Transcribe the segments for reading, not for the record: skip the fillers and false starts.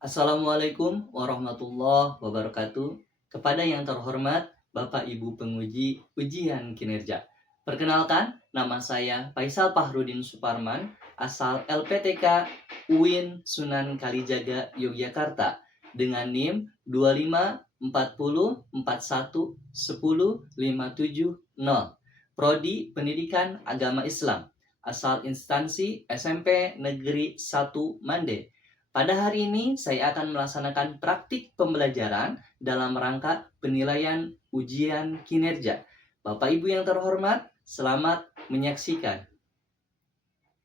Assalamualaikum warahmatullahi wabarakatuh. Kepada yang terhormat Bapak Ibu penguji ujian kinerja. Perkenalkan, nama saya Faisal Fahrudin Suparman, asal LPTK UIN Sunan Kalijaga, Yogyakarta, dengan NIM 2540411057 Prodi Pendidikan Agama Islam, asal instansi SMP Negeri 1 Mande. Pada hari ini saya akan melaksanakan praktik pembelajaran dalam rangka penilaian ujian kinerja. Bapak Ibu yang terhormat, selamat menyaksikan.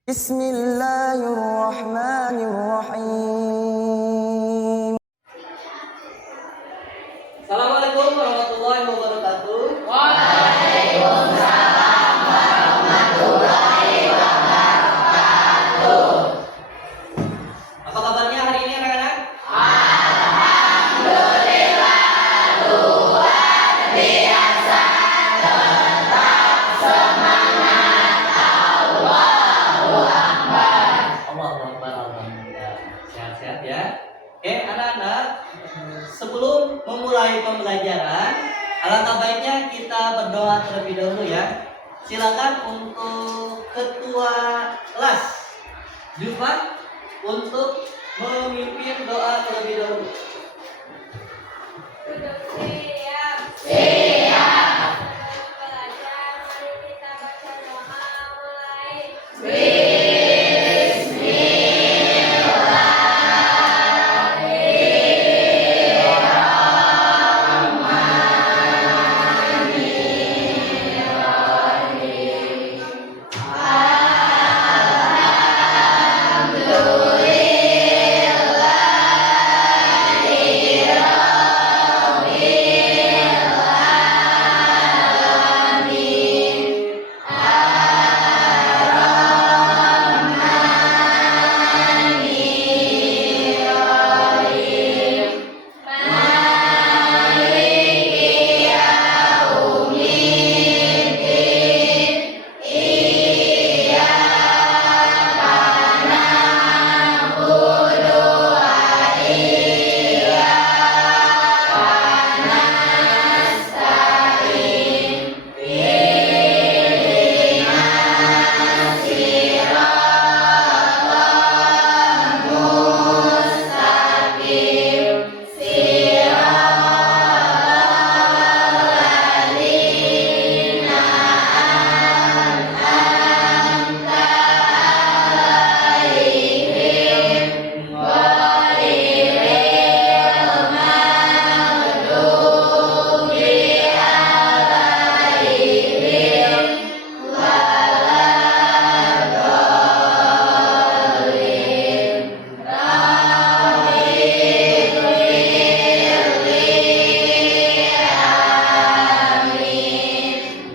Bismillahirrahmanirrahim. Assalamualaikum warahmatullahi wabarakatuh. Waalaikumsalam warahmatullahi wabarakatuh. Apa kabarnya hari ini anak-anak? Alhamdulillah luar biasa, tetap semangat. Allahu Akbar. Allahu Akbar, alhamdulillah. Sehat-sehat ya. Oke, anak-anak, sebelum memulai pembelajaran, alangkah baiknya kita berdoa terlebih dahulu ya. Silakan untuk ketua kelas Jumat untuk memimpin doa terlebih dahulu. Duduk siap. Siap. Belajar, mari kita baca doa mulai. Beri salam. Assalamualaikum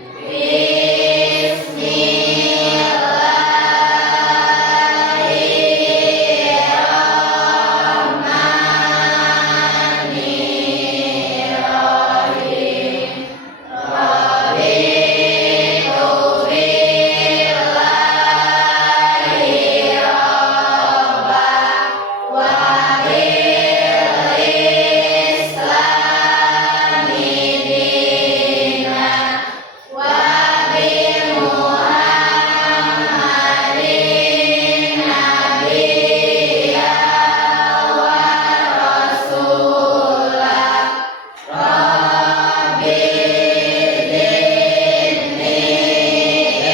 warahmatullahi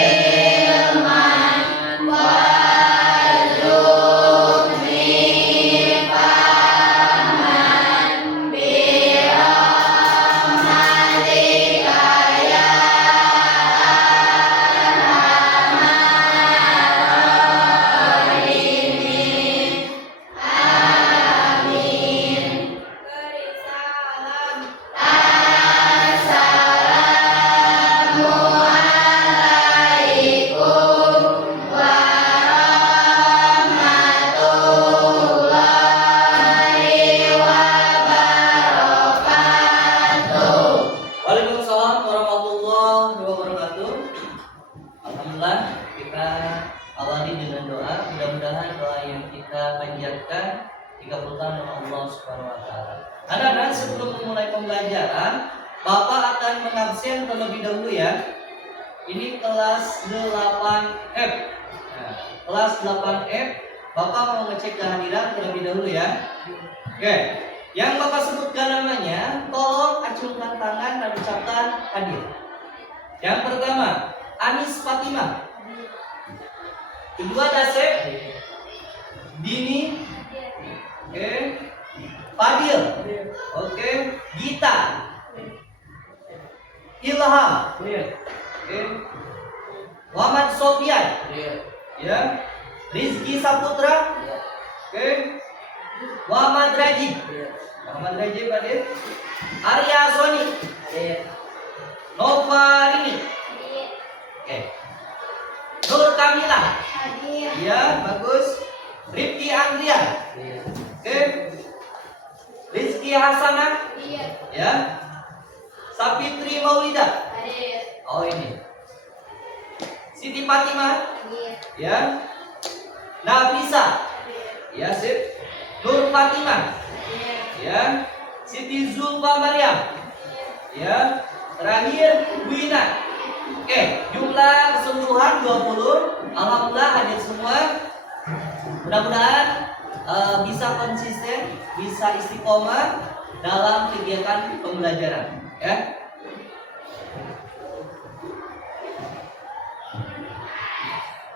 wabarakatuh. Waalaikumsalam warahmatullahi wabarakatuh. Alhamdulillah, kita awali dengan doa. Mudah-mudahan doa yang kita panjatkan dikabulkan oleh Allah Subhanahu wa taala. Anak-anak, sebelum memulai pembelajaran, Bapak akan mengabsen terlebih dahulu ya. Ini kelas 8F. Nah, kelas 8F, Bapak mau ngecek kehadiran terlebih dahulu ya. Oke. Yang Bapak sebutkan namanya, tolong acungkan tangan dan ucapkan hadir. Yang pertama, Anis Fatimah. Kedua, Dasep. Dini. Oke. Fadil. Oke. Gita. Ilham. Oke. Muhammad Sofian. Ya. Rizky Saputra. Oke. Muhammad Rajib. Muhammad Rajib hadir. Arya Soni. Nova Rini. Oke. Nur Kamila. Ya, bagus. Rifki Andrian. Oke. Rizky Hasanah. Ya. Sapitri Maulida. Oh ini. Siti Fatimah. Ya. Nafisa. Ya, sip. Nur Fatimah. Ya. Siti Zulfa Maryam. Ya. Terakhir Wina. Oke, jumlah keseluruhan 20. Alhamdulillah hadir semua. Mudah-mudahan bisa konsisten, bisa istiqomah dalam kegiatan pembelajaran, ya.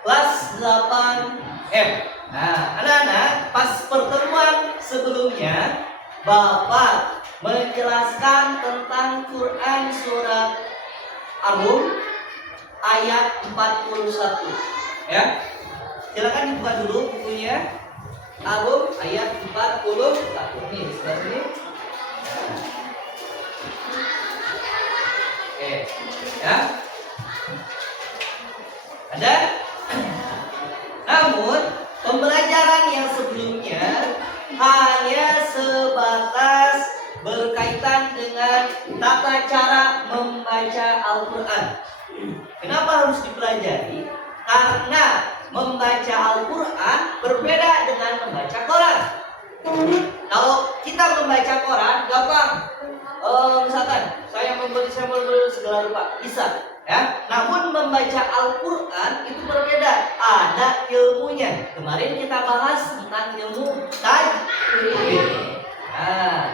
Kelas 8F. Nah, anak-anak, pas pertemuan sebelumnya Bapak menjelaskan tentang Quran surat Ar-Rum ayat 41. Ya. Silakan dibuka dulu bukunya. Ar-Rum ayat 41. Nih, sebelah sini. Oke. Ya. Ada? Namun, pembelajaran yang sebelumnya hanya sebatas berkaitan dengan tata cara membaca Al-Quran. Kenapa harus dipelajari? Karena membaca Al-Quran berbeda dengan membaca Quran. Kalau kita membaca Quran, gampang. Misalkan saya membeli segala rupa, bisa. Ya. Namun membaca Al-Quran itu berbeda, ada ilmunya. Kemarin kita bahas tentang ilmu tajwid. Nah,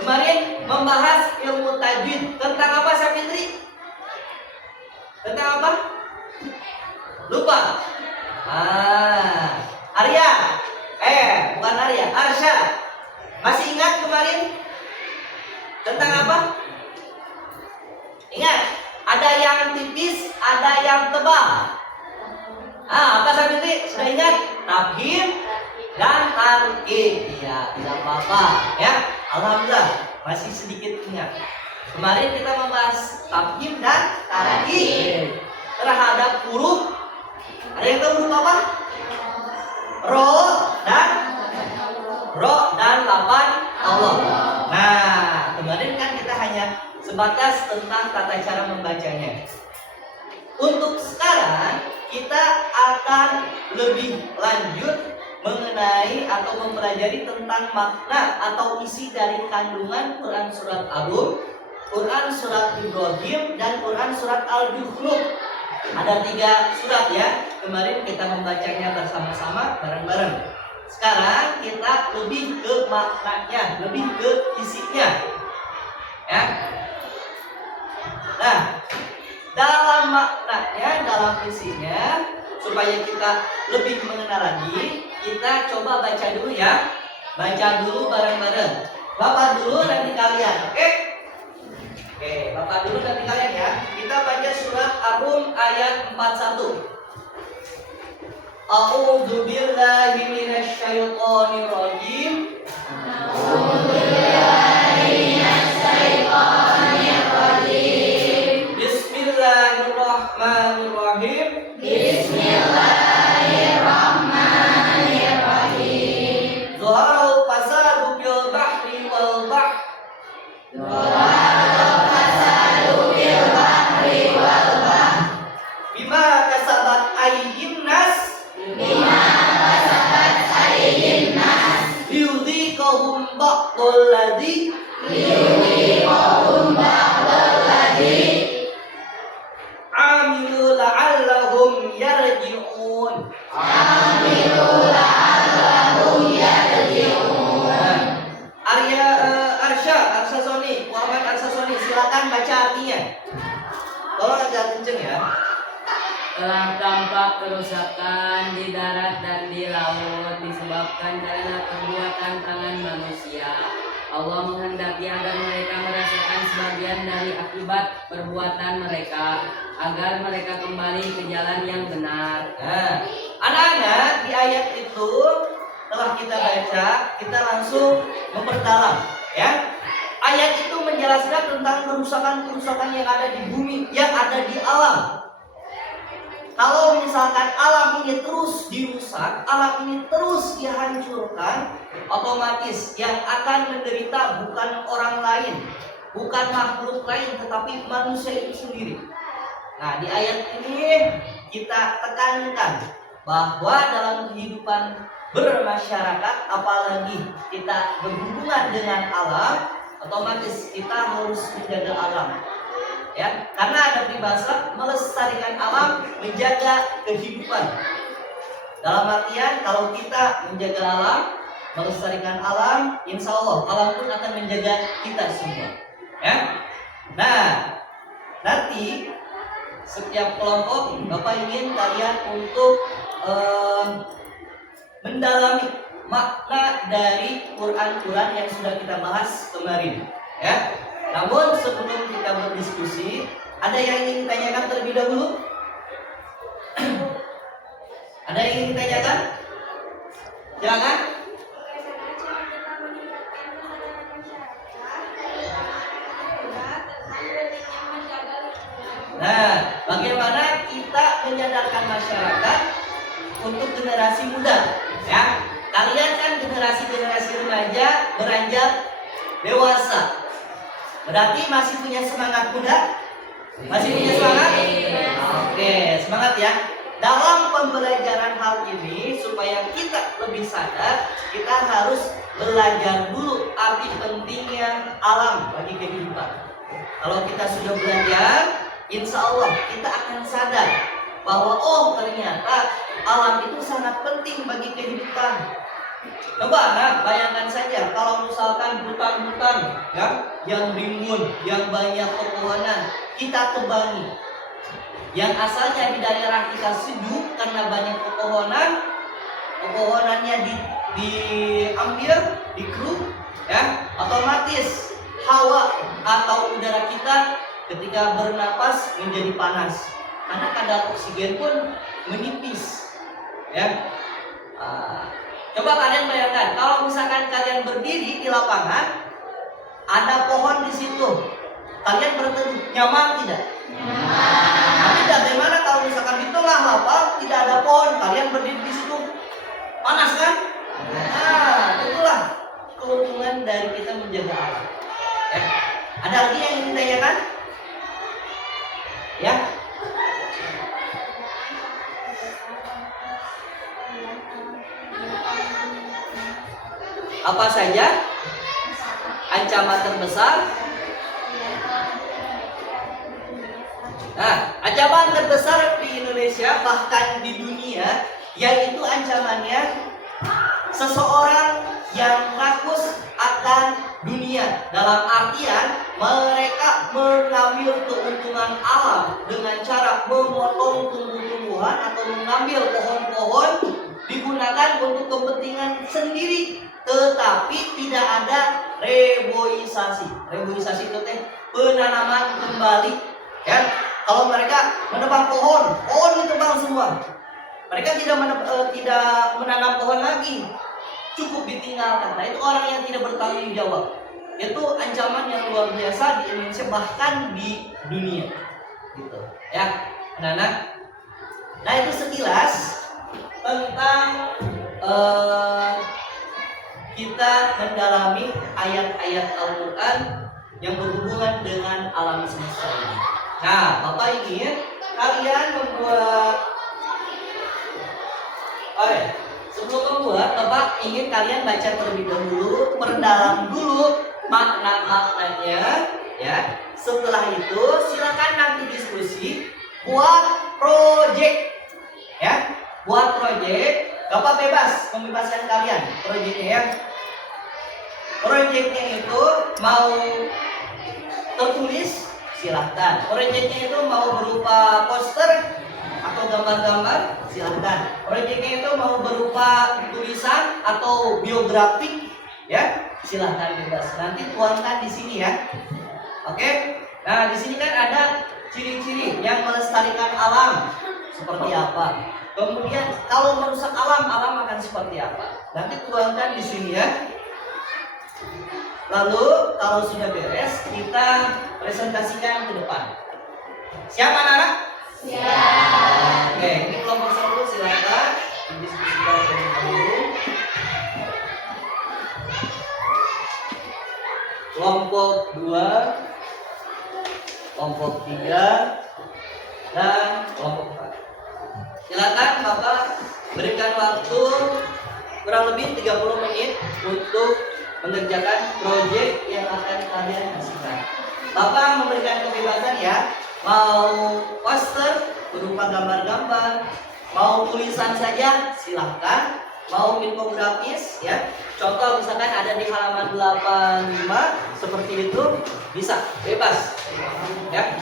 kemarin membahas ilmu tajwid tentang apa, Syafitri? Tentang apa? Lupa. Arya. Bukan Arya, Arsya. Masih ingat kemarin? Tentang apa? Ingat, ada yang tipis, ada yang tebal. Apa Syafitri? Sudah ingat? Tafhim dan tarkib. Ya, tidak apa-apa ya. Alhamdulillah masih sedikit ingat. Kemarin kita membahas tafhim dan tarkib terhadap huruf. Ada yang tahu huruf apa? Ro dan lapan Allah. Nah, kemarin kan kita hanya sebatas tentang tata cara membacanya. Untuk sekarang kita akan lebih lanjut mengenai atau mempelajari tentang makna atau isi dari kandungan Quran surat Ar-Rum, Quran surat Ibrahim, dan Quran surat Al-Zukhruf. Ada 3 surat ya. Kemarin kita membacanya bersama-sama bareng-bareng. Sekarang kita lebih ke maknanya, lebih ke isinya. Ya. Nah, dalam maknanya, dalam isinya, supaya kita lebih mengenal lagi, kita coba baca dulu ya. Baca dulu bareng-bareng. Bapak dulu nanti kalian, oke? Oke, Bapak dulu nanti kalian ya. Kita baca surat Ar-Rum ayat 41. A'udzu billahi minasy syaithanir rajim. Bismillahirrahmanirrahim. Zuharul fasadu bil bahri wal bahr. Bima kasabat aydin nas. ba'dal ladzi amilu la'allahum yarji'un. Arya Arsha Soni, Muhammad Arsha Soni, silakan baca artinya. Tolong agak kenceng ya. Telah tampak kerusakan di darat dan di laut disebabkan karena perbuatan tangan manusia. Allah menghendaki agar mereka merasakan sebagian dari akibat perbuatan mereka, agar mereka kembali ke jalan yang benar. Nah, anak-anak, di ayat itu telah kita baca, kita langsung memperdalam ya. Ayat itu menjelaskan tentang kerusakan-kerusakan yang ada di bumi, yang ada di alam. Kalau misalkan alam ini terus dirusak, alam ini terus dihancurkan, otomatis yang akan menderita bukan orang lain, bukan makhluk lain, tetapi manusia itu sendiri. Nah, di ayat ini kita tekankan bahwa dalam kehidupan bermasyarakat, apalagi kita berhubungan dengan alam, otomatis kita harus menjaga alam. Ya, karena ada peribahasa melestarikan alam, menjaga kehidupan. Dalam artian kalau kita menjaga alam, melestarikan alam, insya Allah alam pun akan menjaga kita semua. Ya, nah nanti setiap kelompok Bapak ingin kalian untuk mendalami makna dari Quran yang sudah kita bahas kemarin. Ya. Namun sebelum kita berdiskusi, ada yang ingin ditanyakan terlebih dahulu? Ada yang ingin ditanyakan? Silakan. Bagaimana cara kita meningkatkan kesadaran masyarakat tentang pentingnya menjaga lingkungan? Nah, bagaimana kita menyadarkan masyarakat untuk generasi muda? Ya, kalian kan generasi remaja beranjak dewasa. Berarti masih punya semangat muda? Masih punya semangat? Oke, semangat ya. Dalam pembelajaran hal ini, supaya kita lebih sadar, kita harus belajar dulu arti pentingnya alam bagi kehidupan. Kalau kita sudah belajar, insya Allah kita akan sadar bahwa oh ternyata alam itu sangat penting bagi kehidupan. Coba bayangkan saja kalau misalkan hutan-hutan ya, yang rimbun, yang banyak pepohonan, kita tebangi. Yang asalnya di daerah kita sejuk karena banyak pepohonannya diambil, dikeruk, ya, otomatis hawa atau udara kita ketika bernapas menjadi panas karena kadar oksigen pun menipis, ya. Coba kalian bayangkan kalau misalkan kalian berdiri di lapangan, ada pohon di situ, kalian berteduh, nyaman tidak? Tapi bagaimana kalau misalkan di tengah lapang tidak ada pohon, kalian berdiri di situ, panas kan? Nah, itulah keuntungan dari kita menjaga alam. Ya. Ada lagi yang ingin ditanyakan? Ya. Apa saja ancaman terbesar? Nah, ancaman terbesar di Indonesia bahkan di dunia, yaitu ancamannya seseorang yang rakus akan dunia. Dalam artian mereka mengambil keuntungan alam dengan cara memotong tumbuh-tumbuhan atau mengambil pohon-pohon digunakan untuk kepentingan sendiri, tetapi tidak ada reboisasi. Reboisasi itu penanaman kembali. Ya, kalau mereka menebang pohon ditebang semua. Mereka tidak menanam pohon lagi, cukup ditinggalkan. Nah, itu orang yang tidak bertanggung jawab. Itu ancaman yang luar biasa di Indonesia bahkan di dunia. Gitu. Ya, anak-anak. Nah, itu sekilas tentang kita mendalami ayat-ayat Al-Quran yang berhubungan dengan alam semesta ini. Nah, Bapak ingin kalian membuat Sebelum membuat, Bapak ingin kalian baca terlebih dahulu, perdalam dulu makna-maknanya, ya. Setelah itu silakan nanti diskusi, buat project, ya. Buat project, Bapak bebas membebaskan kalian projectnya, ya. Projectnya itu mau tertulis, silahkan. Projectnya itu mau berupa poster atau gambar-gambar, silahkan. Proyeknya itu mau berupa tulisan atau biografi, ya, silahkan bebas. Nanti tuangkan di sini, ya. Oke. Nah, di sini kan ada ciri-ciri yang melestarikan alam seperti apa. Kemudian kalau merusak alam, alam akan seperti apa. Nanti tuangkan di sini, ya. Lalu kalau sudah beres, kita presentasikan ke depan. Siap anak-anak? Oke, ini kelompok 1 silakan didiskusikan terlebih dahulu. Kelompok 2, kelompok 3, dan kelompok 4. Silakan Bapak berikan waktu kurang lebih 30 menit untuk mengerjakan proyek yang akan kalian hasilkan. Bapak memberikan kebebasan, ya. Mau poster berupa gambar-gambar, mau tulisan saja silahkan, mau infografis, ya. Contoh misalkan ada di halaman 85 seperti itu, bisa bebas, ya.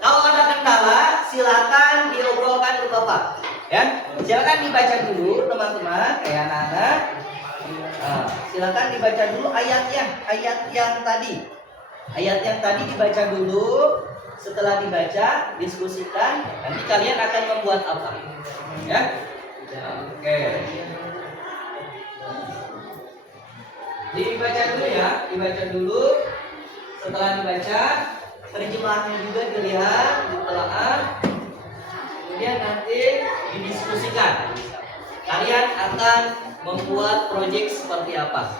Kalau ada kendala silakan diobrolkan ke Bapak, ya. Silakan dibaca dulu teman-teman, kayak anak-anak. Nah, silakan dibaca dulu ayatnya, ayat yang tadi dibaca dulu. Setelah dibaca, diskusikan. Nanti kalian akan membuat apa, ya? Oke. Dibaca dulu, ya, dibaca dulu. Setelah dibaca, terjemahnya juga dilihat, ditelaah. Kemudian nanti didiskusikan. Kalian akan membuat proyek seperti apa?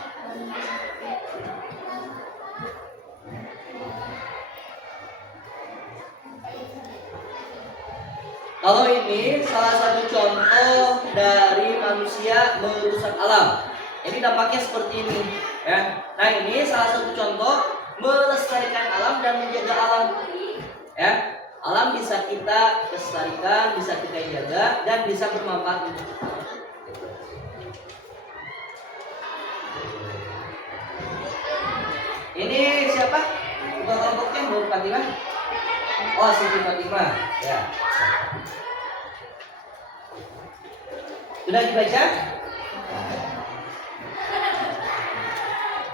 Kalau ini salah satu contoh dari manusia merusak alam. Ini dampaknya seperti ini, ya. Nah, ini salah satu contoh melestarikan alam dan menjaga alam, ya. Alam bisa kita lestarikan, bisa kita jaga, dan bisa bermanfaat untuk kita. Ini siapa? Ketua kelompoknya Bu Fatimah? Oh, Siti Fatimah, ya. Sudah dibaca?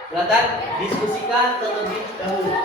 Silakan diskusikan terlebih dahulu.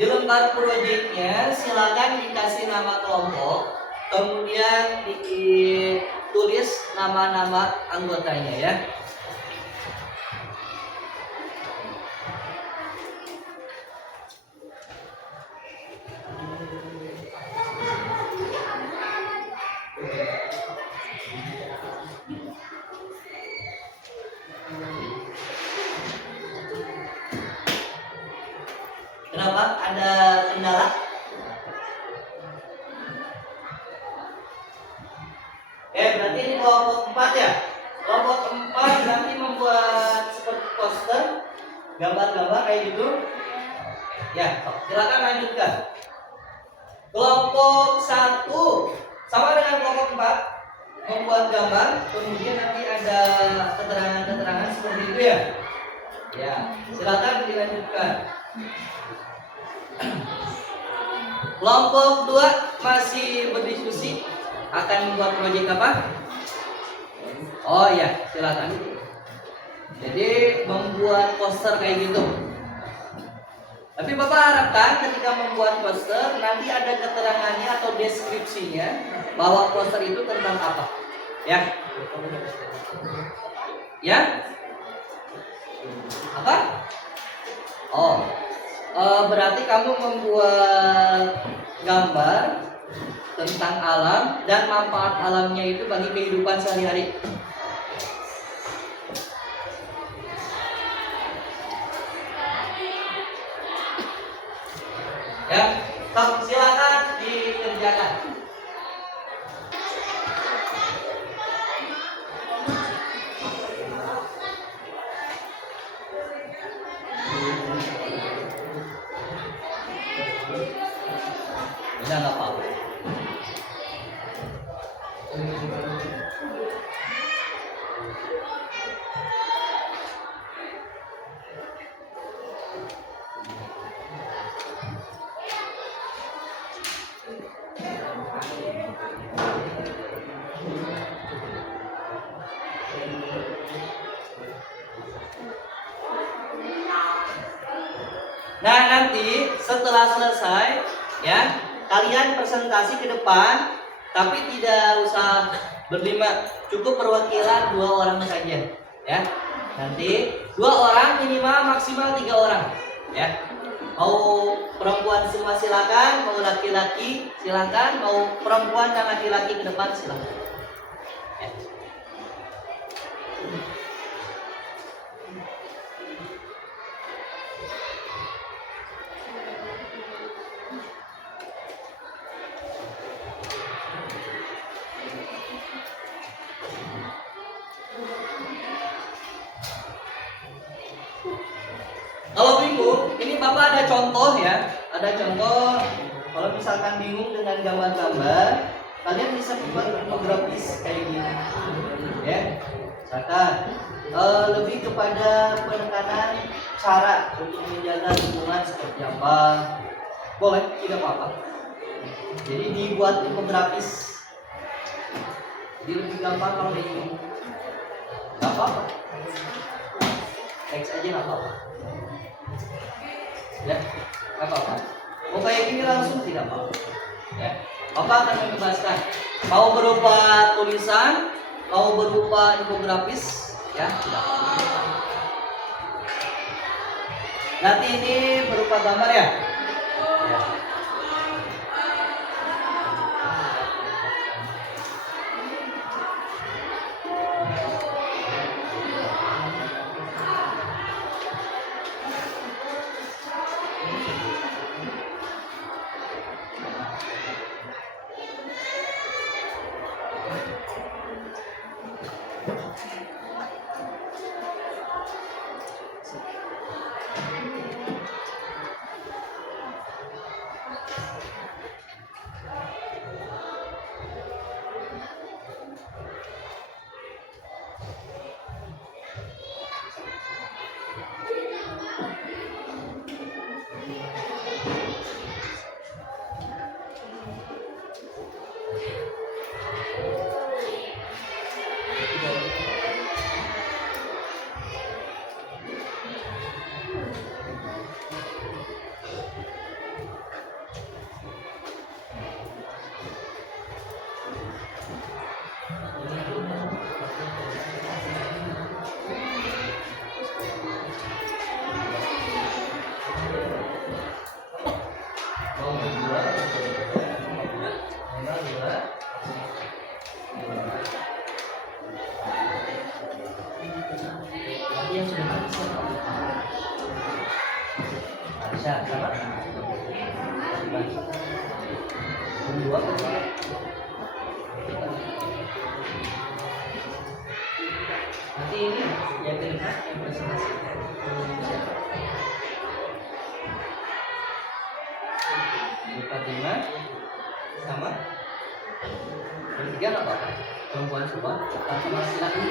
Di lembar proyeknya silakan dikasih nama kelompok, kemudian ditulis nama-nama anggotanya, ya. Kenapa? Ada kendala? Berarti ini kelompok 4, ya. Kelompok 4 nanti membuat seperti poster, gambar-gambar kayak gitu. Ya, silakan lanjutkan. Kelompok 1 sama dengan kelompok 4 membuat gambar, kemudian nanti ada keterangan-keterangan seperti itu ya. Ya, silakan dilanjutkan. Kelompok 2 masih berdiskusi akan membuat proyek apa? Oh ya, silakan. Jadi membuat poster kayak gitu. Tapi Bapak harapkan ketika membuat poster nanti ada keterangannya atau deskripsinya bahwa poster itu tentang apa. Ya. Ya? Apa? Oh. Berarti kamu membuat gambar tentang alam dan manfaat alamnya itu bagi kehidupan sehari-hari. Ya, silakan dikerjakan. Udah nggak apa-apa. Nah, nanti setelah selesai ya, kalian presentasi ke depan, tapi tidak usah berlima, cukup perwakilan 2 orang saja ya. Nanti 2 orang minimal, maksimal 3 orang ya. Mau perempuan semua silakan, mau laki-laki silakan, mau perempuan dan laki-laki ke depan silakan. Ya. Kalau bingung, ini Bapak ada contoh ya. Ada contoh. Kalau misalkan bingung dengan gambar-gambar, kalian bisa buat infografis kayak gini. Ya. Misalkan lebih kepada penekanan cara untuk menjaga lingkungan seperti apa. Boleh, tidak apa-apa. Jadi dibuat infografis. Jadi lebih gampang kalau bingung. Gak apa-apa. Teks aja gak apa-apa. Ya, nggak apa-apa. Mau kayak gini langsung tidak apa-apa. Ya, Bapak akan membebaskan. Mau berupa tulisan, mau berupa infografis, ya tidak apa-apa. Nanti ini berupa gambar ya. Ya. bertiga nggak apa-apa. Perempuan semua, sama laki-laki.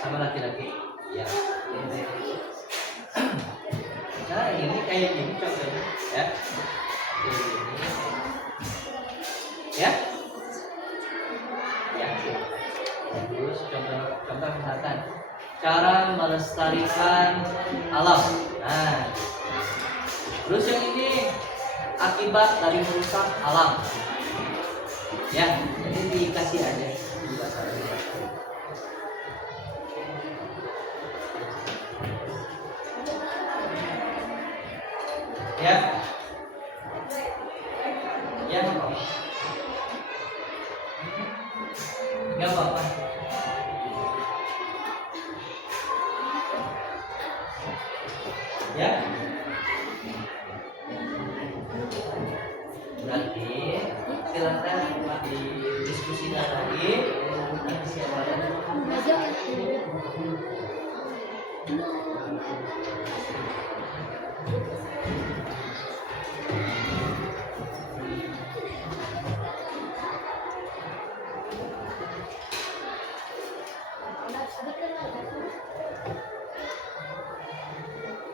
Sama laki-laki. Ya. Nah ini kayak gini contohnya, ya. Kayak gini. Ya. Ya. Terus contoh misalkan cara melestarikan alam. Nah, terus yang ini akibat dari merusak alam. Ya, jadi dikasih aja. Ya, ya nggak apa-apa. Nggak apa-apa. Ya. Berarti silakan didiskusikan lagi. Nanti siapa yang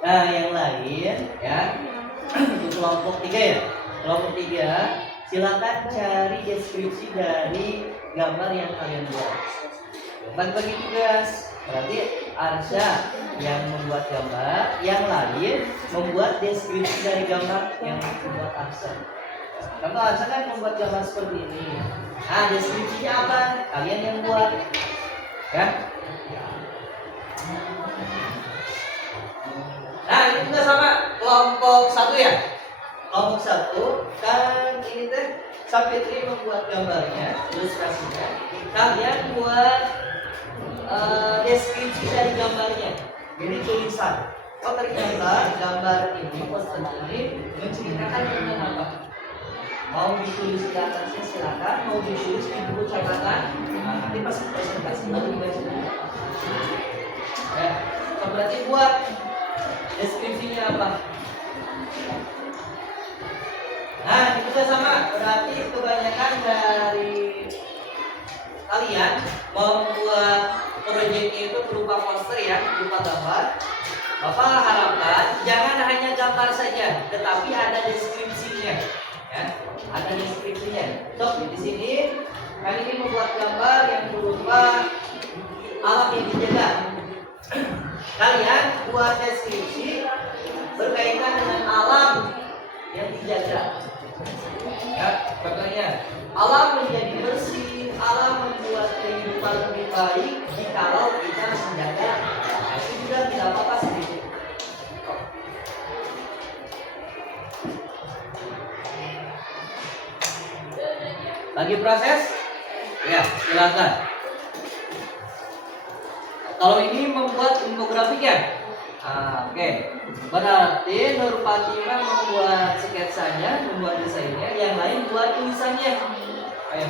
Nah, yang lain ya. Untuk kelompok 3 ya. Kelompok 3, silakan cari deskripsi dari gambar yang kalian buat. Bagi tugas. Berarti Arsya yang membuat gambar, yang lain membuat deskripsi dari gambar yang membuat Arsya. Contoh Arsya kan membuat gambar seperti ini. Nah, deskripsinya apa? Kalian yang buat. Ya. Nah, ini juga sama kelompok 1 ya. Kelompok 1 kan ini teh Sapitri membuat gambarnya, ilustrasinya. Kalian buat deskripsi dari gambarnya. Jadi tulisan. Oh ternyata gambar ini, poster ini menceritakan tentang apa? Mau ditulis di atasnya silakan, mau ditulis di buku catatan. Nah, nanti pas presentasi baru dibaca. Ya, berarti buat deskripsinya apa? Nah, itu juga sama. Berarti kebanyakan dari kalian membuat proyeknya itu berupa poster ya, berupa gambar. Bapak harapkan jangan hanya gambar saja, tetapi ada deskripsinya. Ya, ada deskripsinya. So, di sini kali ini membuat gambar yang berupa alam yang dijaga. Kalian buat deskripsi berkaitan dengan alam yang dijaga. Ya, contohnya alam menjadi bersih, alam membuat kehidupan lebih baik jikalau kita menjaga. Nah, itu juga tidak apa-apa sedikit. Lagi proses? Ya, silakan. Kalau ini membuat infografik ya? Oke. Berarti Nur Fatimah membuat sketsanya, membuat desainnya, yang lain buat tulisannya. Ayo.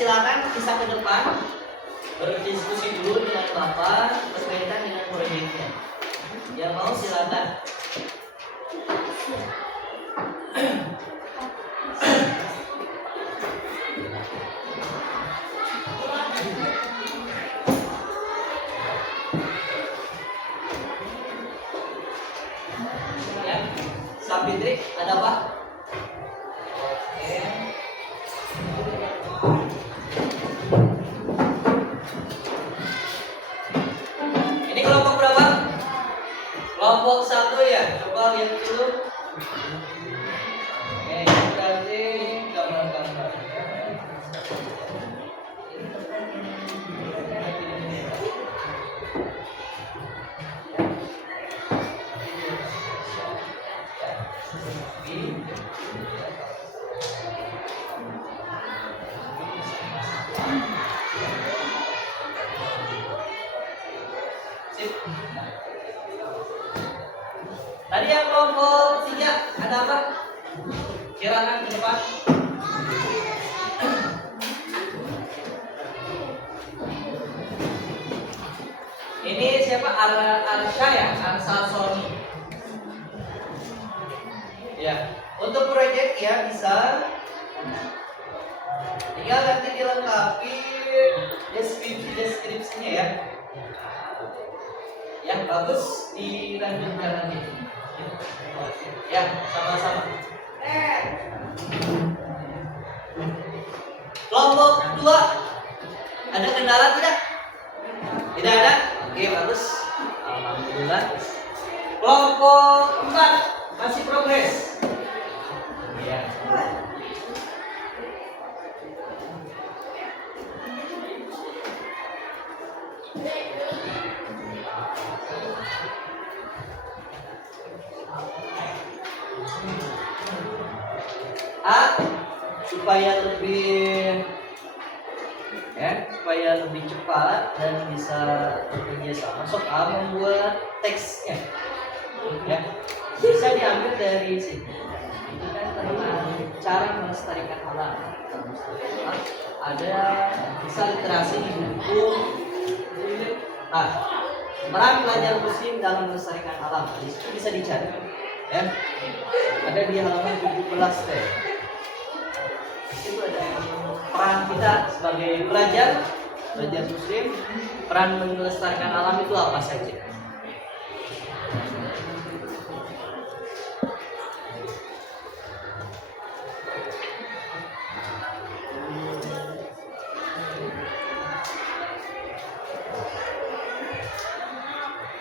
silakan bisa ke depan berdiskusi dulu dengan Bapak berkaitan dengan proyeknya. Yang mau silakan. Ya, Sapitri, ada apa? Oke. Ini kelompok berapa? Kelompok 1 ya. Coba lihat dulu. Oke, berarti gambar-gambar. Sip. Tadi yang kelompok 3 ada apa? Silakan ke depan. Ini siapa? Arsha ya? Arsha Sony. Ya, untuk proyek ya bisa tinggal nanti dilengkapi deskripsinya ya. Yang bagus dilanjutkan nanti. Ya, sama-sama. Kelompok 2 ada kendala tidak? Tidak ada? Oke, bagus. Alhamdulillah. Kelompok 4 masih progres. Ya. Supaya lebih cepat dan bisa bekerja sama, sok membuat teksnya ya bisa diambil dari sini. Itu kan tentang cara melestarikan alam. Ada bisa literasi di buku peran pelajar muslim dalam melestarikan alam. Itu bisa dicari ya, ada di halaman 17 teh. Itu ada peran kita sebagai pelajar muslim, peran melestarikan alam itu apa saja.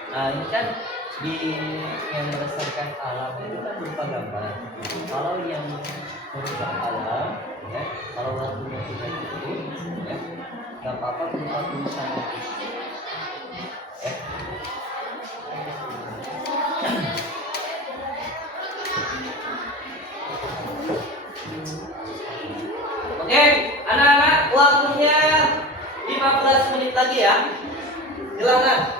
Nah ini kan di yang melestarikan alam itu kan berupa gambar. Kalau yang merusak alam ya, kalau waktunya tidak cukup ya, nggak apa-apa berupa tulisan ya. Oke, anak-anak, waktunya 15 menit lagi ya. Silakan.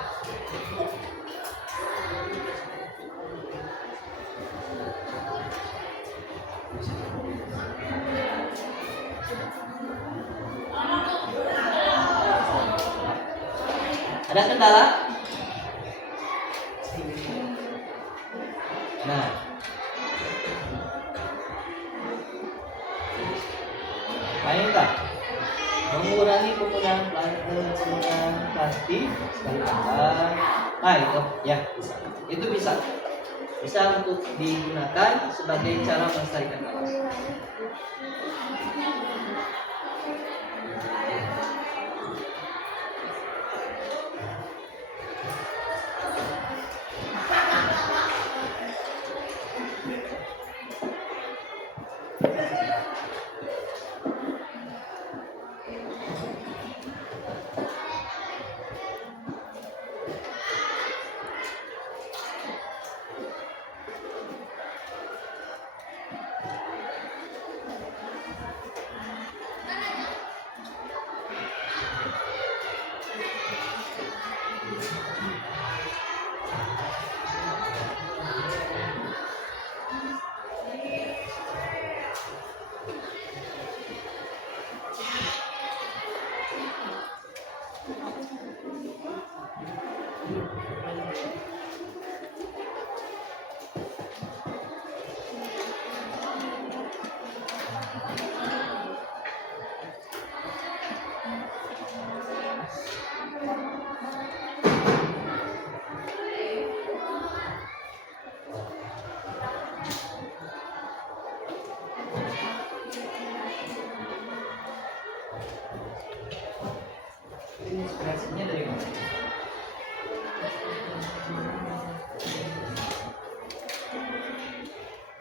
Ada kendala? Nah, mainkah mengurangi penggunaan plastik sekali pakai? Nah itu ya bisa. Itu bisa untuk digunakan sebagai cara melestarikan alam.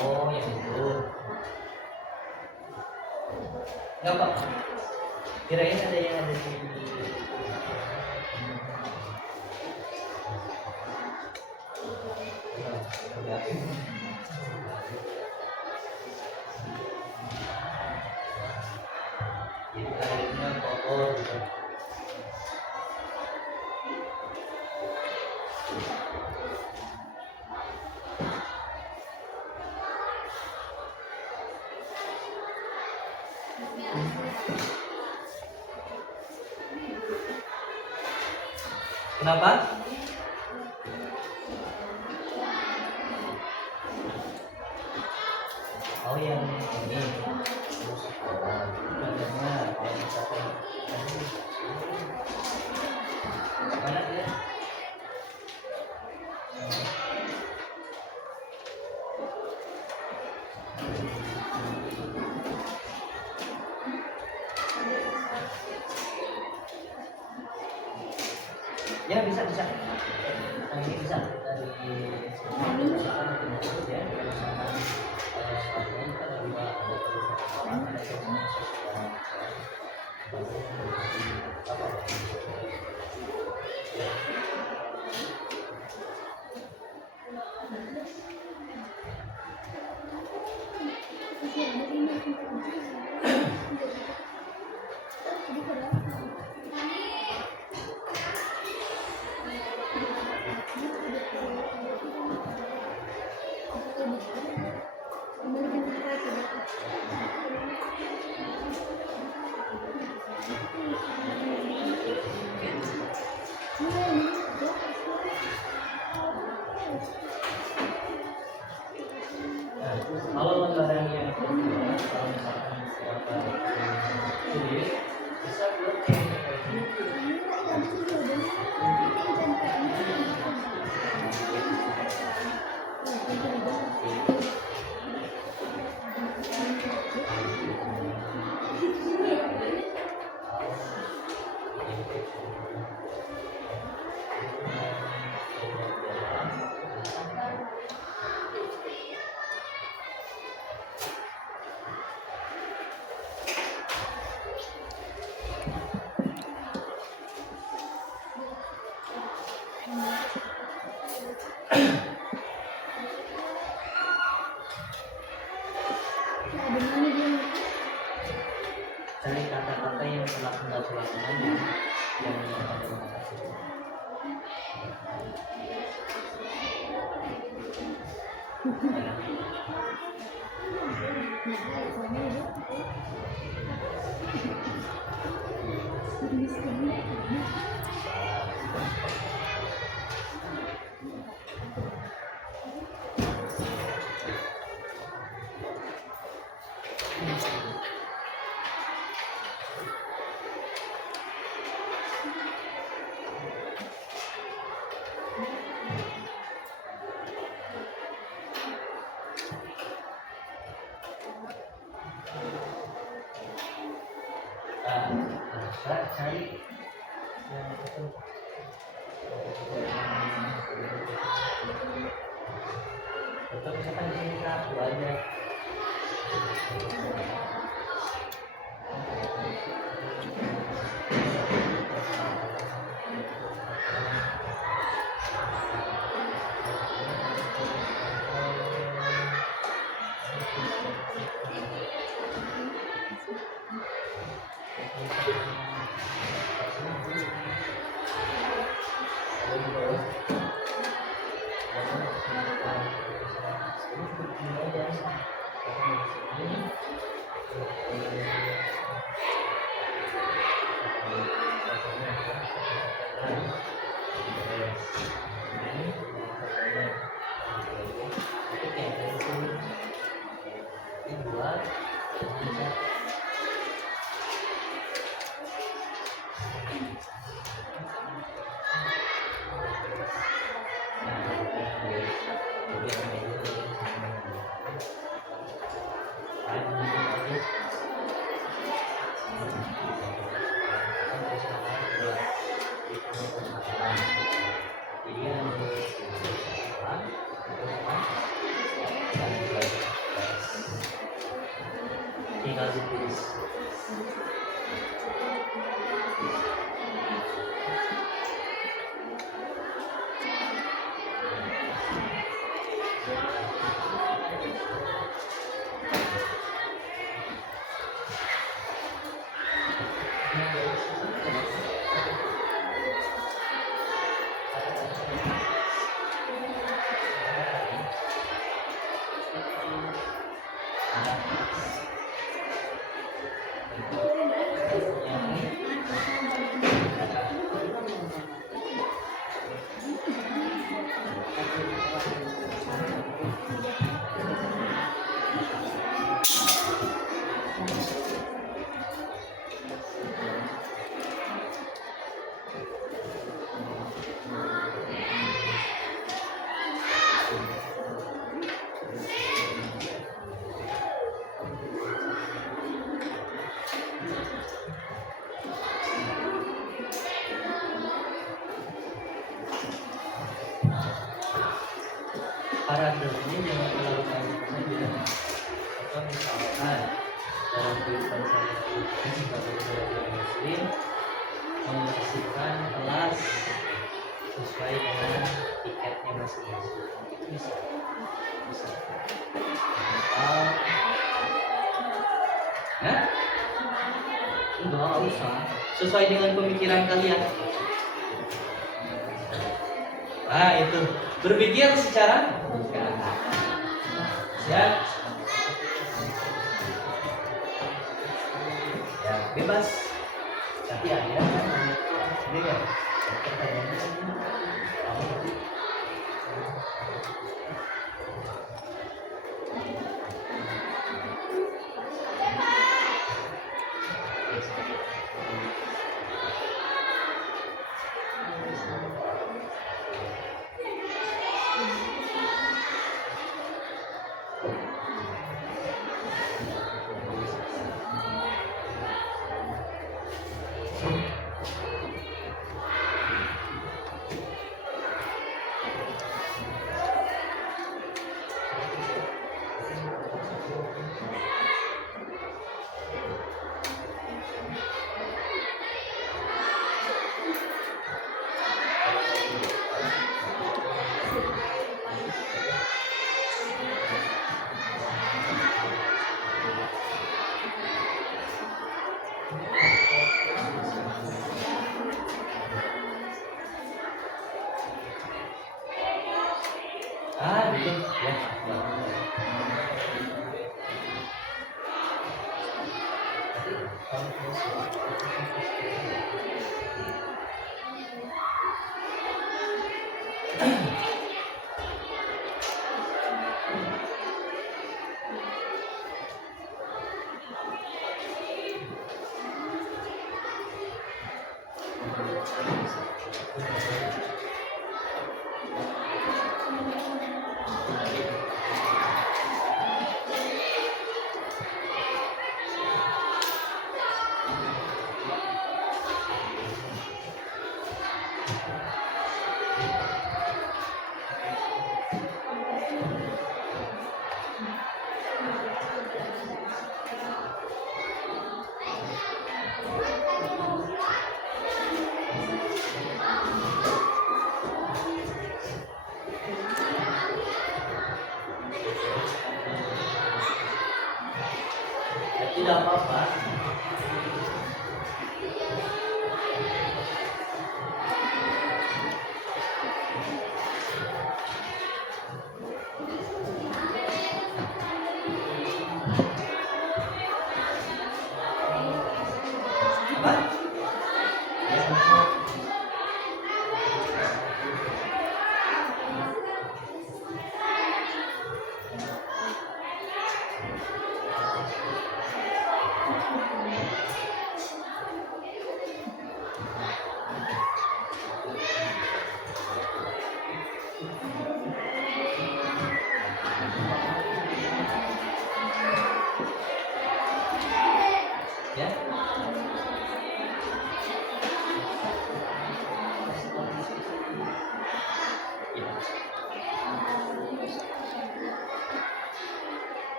Oh, yang itu. Enggak Pak. Kirain ada yang ada di jadi airnya kotor gitu. Kenapa? Oh yang ini terus badannya kalau misalkan mana dia? Ya bisa bisa. Nah, ini bisa dari misalkan penyakit ya kalau misalkan sepatunya kita ada dua ada kerusakan ada kerusakan apa Nah, kalau lembaran yang kedua, kalau misalkan siapa tulis bisa blockchain kayak gitu. Cari kata-kata yang telah hendak dilakukan yang ada di atas itu. Cari yang itu tetap misalkan di sini satu aja. rajin tulis. Paragrafnya jangan terlalu panjang saja. Atau misalkan dalam kehidupan sehari-hari sebagai seorang muslim membersihkan kelas sesuai dengan tiketnya masing-masing. Itu bisa. Hah? Enggak usah. Sesuai dengan pemikiran kalian. Nah itu berpikir secara siap. Ya bebas. Tapi ada ini ya. Gitu ya.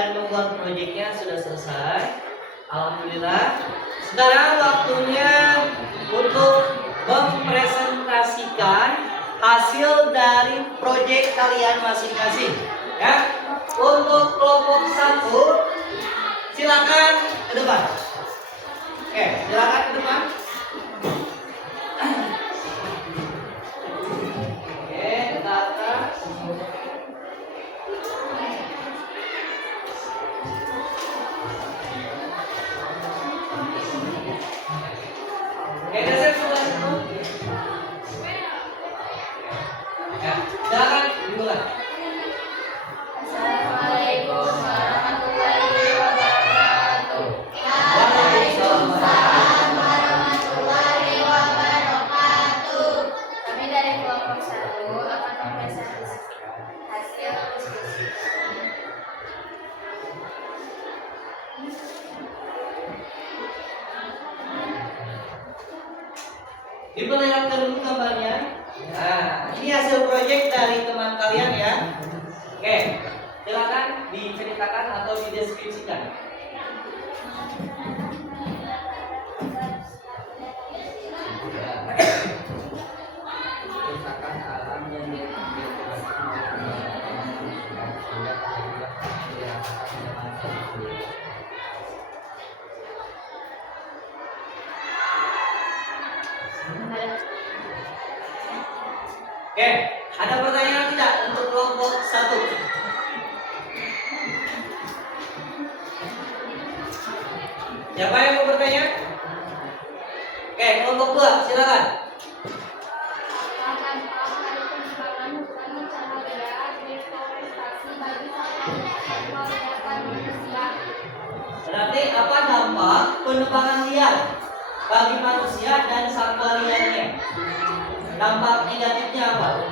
dan membuat proyeknya sudah selesai. Alhamdulillah. Sekarang waktunya untuk mempresentasikan hasil dari proyek kalian masing-masing. Ya. Untuk kelompok 1, silakan ke depan. Oke, silakan ke depan. Oke, ke atas. Oke, geser sebelah situ. Ya, silakan dimulai. Assalamualaikum warahmatullahi wabarakatuh. Waalaikumsalam. Warahmatullahi wabarakatuh. Kami dari kelompok 1 akan mempresentasikan hasil diskusi. Diperlihatkan dulu gambarnya. Nah, ini hasil proyek dari teman kalian ya. Oke, silakan diceritakan atau dideskripsikan. Kerusakan alam yang diakibatkan Oke, ada pertanyaan tidak untuk kelompok 1? Siapa yang mau bertanya? Oke, kelompok 2, silakan. Berarti apa dampak penebangan liar bagi manusia dan satwa liarnya? Dampak negatifnya apa?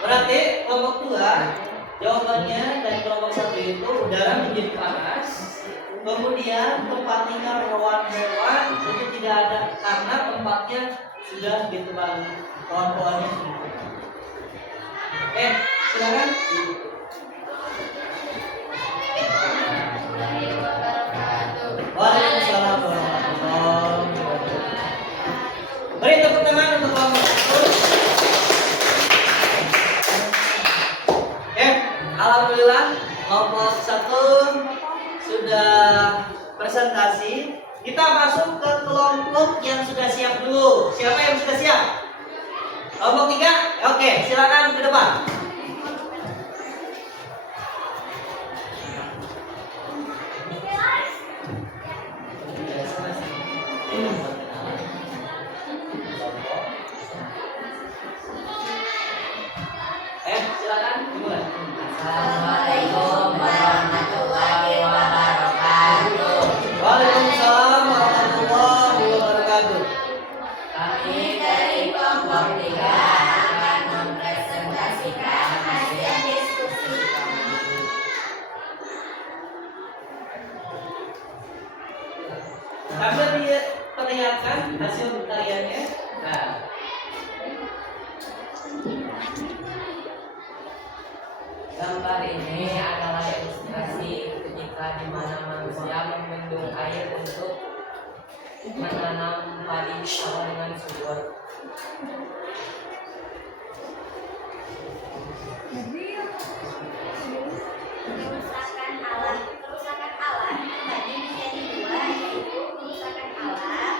Berarti kelompok 2 jawabannya dan kelompok 1 itu udara menjadi panas, kemudian tempat tinggal hewan-hewan itu tidak ada karena tempatnya sudah ditebangi, pohon-pohonnya sudah ditebangi. Silakan. Warahmatullahi wabarakatuh. Waalaikumsalam warahmatullahi wabarakatuh. Beri tepuk tangan untuk kelompok 1. Alhamdulillah kelompok 1 sudah presentasi. Kita masuk ke kelompok yang sudah siap dulu. Siapa yang sudah siap? Kelompok 3? Oke, silakan ke depan. Silakan dimulai. Assalamualaikum warahmatullahi wabarakatuh. Waalaikumsalam warahmatullahi wabarakatuh. Kami dari kelompok 3 akan mempresentasikan hasil diskusi kami. Sambil diperlihatkan hasil karyanya. Nah, Gambar ini adalah ilustrasi ketika di mana manusia membendung air untuk menanam padi sama dengan subur. Kerusakan alam terbagi menjadi dua, yaitu kerusakan alam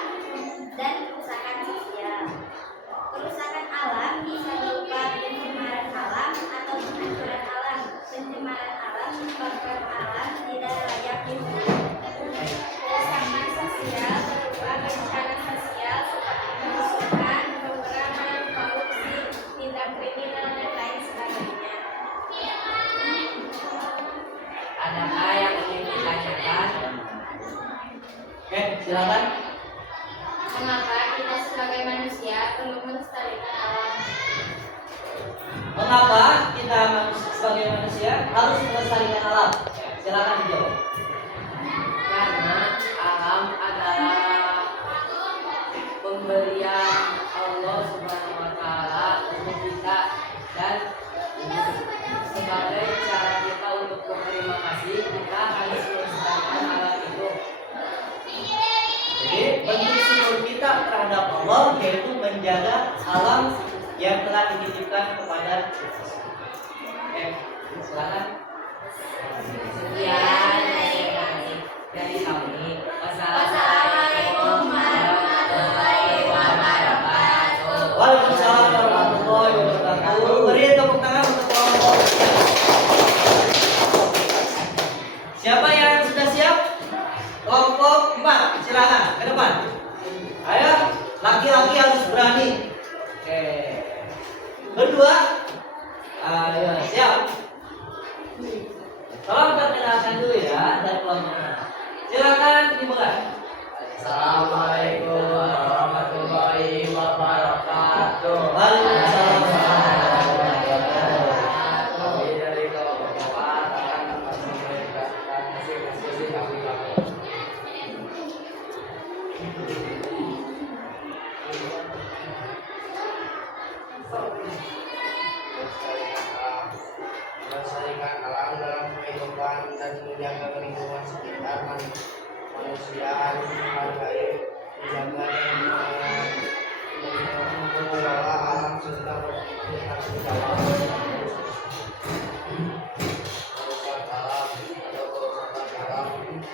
dan kerusakan sosial. Kerusakan alam bisa berupa pencemaran alam atau penghancuran alam. Pencemaran alam menyebabkan alam tidak layak dihuni. Kerusakan sosial berupa bencana sosial seperti kerusakan, pengurangan, korupsi, tindak kriminal dan lain sebagainya. Adakah yang ingin ditanyakan? silakan. Mengapa kita sebagai manusia perlu melestarikan alam? Mengapa kita sebagai manusia harus melestarikan alam? Silakan dijawab. menjaga alam yang telah dititipkan kepada kita. Silakan. Sekian dari kami. Wassalamualaikum warahmatullahi wabarakatuh. Waalaikumsalam warahmatullahi wabarakatuh. Beri tepuk tangan untuk kelompok. Siapa yang sudah siap? Kelompok 4, silakan ke depan. Ayo, laki-laki harus berani. Oke. Berdua. Ayo, siap. Tolong perkenalkan dulu ya dari kelompoknya. Silakan dimulai. Assalamualaikum warahmatullahi wabarakatuh. Waalaikumsalam warahmatullahi wabarakatuh. Kami dari kelompok 4 akan memberikan diskusi kami. Melestarikan alam dalam kehidupan dan menjaga lingkungan sekitar manusia harus menghargai, menjaga dan mengelola alam serta berinteraksi dalam merusak alam atau kerusakan alam,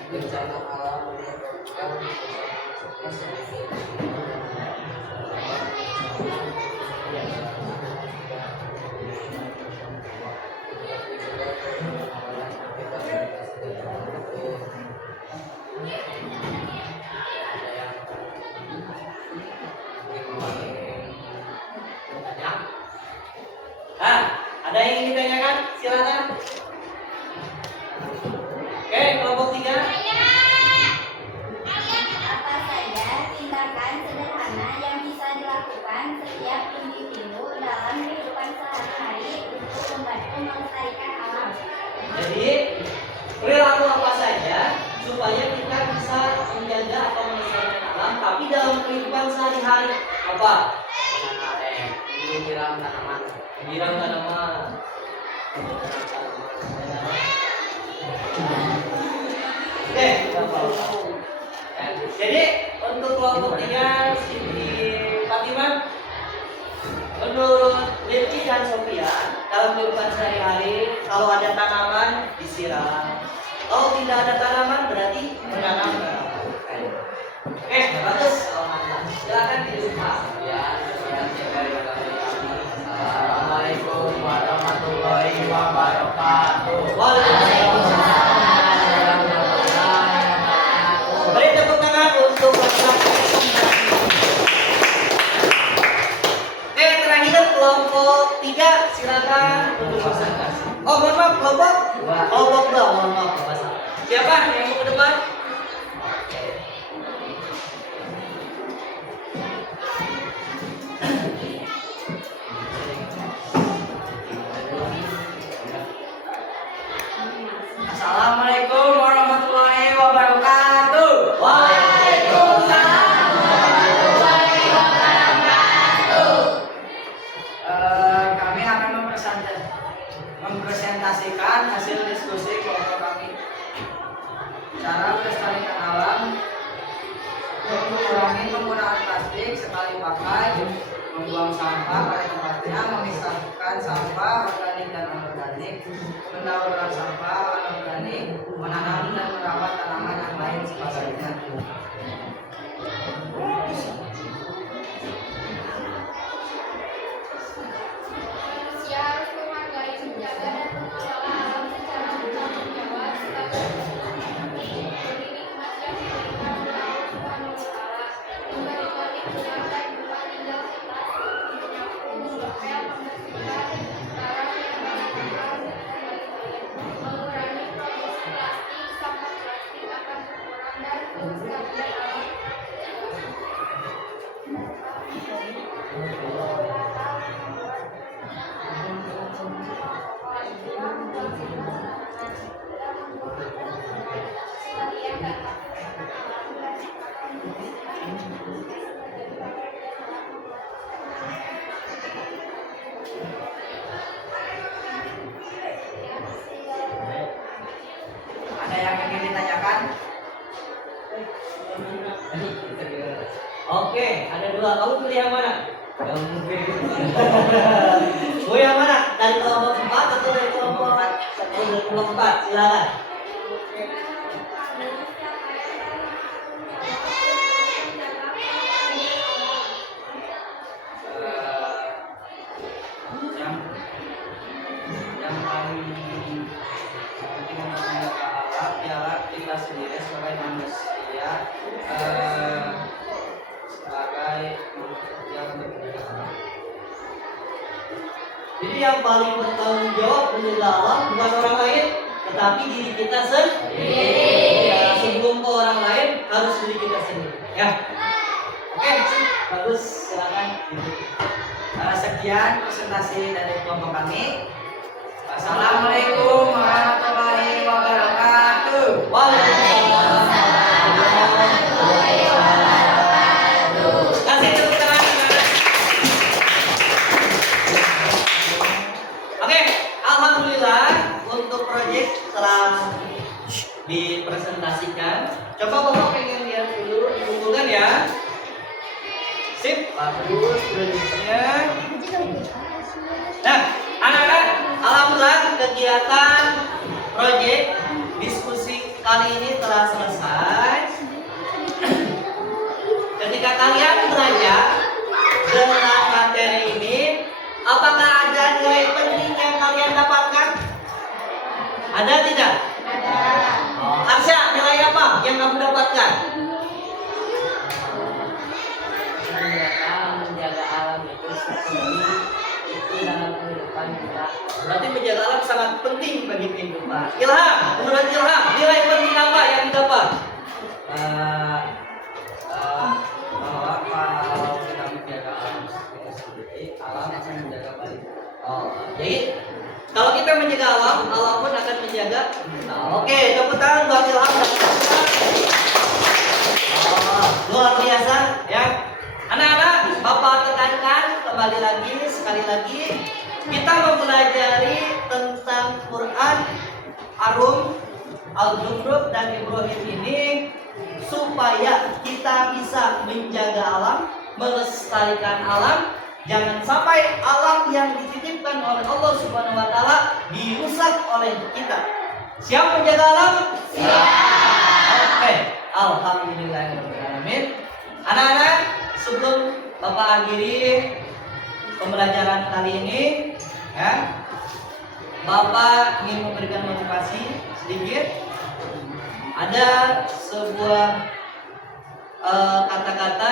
bencana alam menyebabkan kerusakan seperti Ada yang ingin ditanyakan? Silakan. Oke, kelompok 3. Apa saja tindakan sederhana yang bisa dilakukan setiap individu dalam kehidupan sehari-hari untuk membantu melestarikan alam? Jadi, perilaku apa saja supaya kita bisa menjaga atau melestarikan alam, tapi dalam kehidupan sehari-hari apa? menyiram tanaman. Menyiram tanaman. Oke, jadi untuk kelompok 3 Siti Fatimah, menurut Rifki dan Sofia, dalam kehidupan sehari-hari kalau ada tanaman disiram, kalau tidak ada tanaman berarti menanam tanaman. Oke, bagus. Silakan dibuka. Assalamualaikum warahmatullahi wabarakatuh. Waalaikumsalam. Beri tepuk tangan untuk laki-laki. Oke, terakhir kelompok 3 silakan untuk presentasi. Oh, mohon maaf, kelompok 2, mohon maaf, Bapak salah. Siapa yang mau ke depan? Assalamualaikum warahmatullahi wabarakatuh. Waalaikumsalam warahmatullahi wabarakatuh. Kami akan mempresentasikan hasil diskusi kelompok kami. Cara melestarikan alam, mengurangi penggunaan plastik sekali pakai, membuang sampah pada tempatnya, memisahkan sampah organik dan anorganik, mendaur ulang sampah anorganik, menanam dan merawat tanaman yang lain sebagainya. Manusia harus menghargai, menjaga, dan mengelola alam secara bertanggung jawab sebagai demi nikmat yang diberikan oleh Allah Subhanahu wa Ta'ala, memberikan lingkungan dan tempat tinggal kita seperti menyapu, mengepel, membersihkan barang yang banyak dan lain-lain. Mengurangi produksi plastik, sampah plastik akan berkurang dan kelestarian alam. Ada yang ingin ditanyakan? Oke, ada 2. Kamu pilih yang mana? Gak mungkin. Bu yang mana? Dari kelompok 4 atau dari kelompok 4? Dari kelompok 4, silakan. Yang paling penting untuk menjaga alam ialah kita sendiri sebagai manusia, sebagai makhluk yang menjaga alam. Jadi yang paling bertanggung jawab menjaga alam bukan orang lain, tetapi diri kita sendiri. Ya, sebelum ke orang lain harus diri kita sendiri. Ya, oke, bagus. Silakan. Sekian presentasi dari kelompok kami. Assalamualaikum warahmatullahi wabarakatuh. Waalaikumsalam. Kasih tepuk tangan. Oke, alhamdulillah untuk proyek telah dipresentasikan. Coba Bapak pengen lihat dulu, dihubungkan ya. Sip, bagus proyeknya. Nah, anak-anak, alhamdulillah kegiatan proyek diskusi kali ini telah selesai. Ketika kalian belajar dengan materi ini, apakah ada nilai penting yang kalian dapatkan? Ada tidak? Ada. Arsya, nilai apa yang kamu dapatkan? Menjaga alam itu seperti itu dalam kehidupan kita. Berarti menjaga alam sangat penting bagi kehidupan. Ilham, menurut Ilham, nilai penting apa yang didapat? Bahwa kalau kita menjaga alam itu sendiri, alam akan menjaga balik. Oh, jadi kalau kita menjaga alam, alam pun akan menjaga kita. Oke, tepuk tangan buat Ilham dan Ilham. Oh, luar biasa ya. Anak-anak, Bapak tekankan kembali lagi, sekali lagi, kita mempelajari tentang Quran, Arum, Al-Zukhruf dan Ibrahim ini supaya kita bisa menjaga alam, melestarikan alam. Jangan sampai alam yang dititipkan oleh Allah Subhanahu wa taala dirusak oleh kita. Siap menjaga alam? Siap. Oke, alhamdulillahirobbilalamin. Anak-anak, sebelum Bapak akhiri pembelajaran kali ini, ya, Bapak ingin memberikan motivasi sedikit. Ada sebuah kata-kata,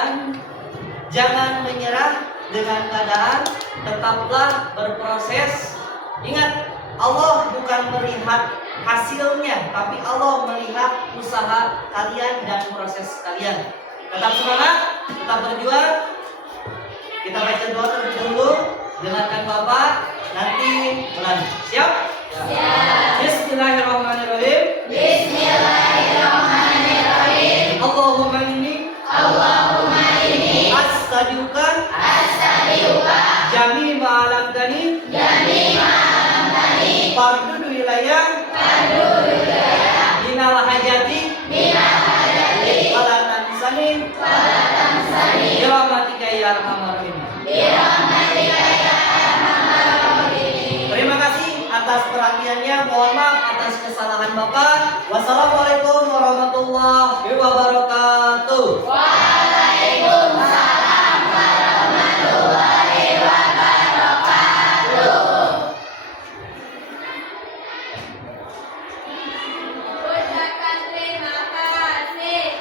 jangan menyerah dengan keadaan, tetaplah berproses. Ingat, Allah bukan melihat hasilnya, tapi Allah melihat usaha kalian dan proses kalian. Tetap semangat, tetap berjuang. Kita baca doa terlebih dahulu. Dengarkan Bapak, nanti mulai. Siap? Siap. Bismillahirrahmanirrahim. Bismillahirrahmanirrahim. Allahumma inni astaghfiruka jami ma'alam tani fardudu ilayya minal hajati wala tansani birahmatika ya arhamar rahimin. Terima kasih atas perhatiannya. Mohon maaf atas kesalahan Bapak. Wassalamualaikum warahmatullahi wabarakatuh. Ucapkan terima kasih.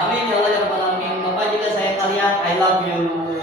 Amin ya Allah ya Rabbal alamin. Bapak juga sayang kalian. I love you.